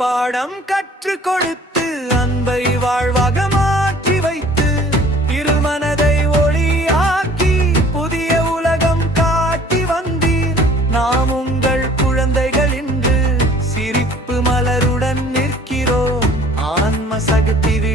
பாடம் கற்றுக் கொடுத்து அன்பை வாழ்வாக மாற்றி வைத்து இருமனதை ஒளியாக்கி புதிய உலகம் காட்டி வந்தீர். நாம் உங்கள் குழந்தைகள் என்று சிரிப்பு மலருடன் நிற்கிறோம். ஆன்ம சகத்திரி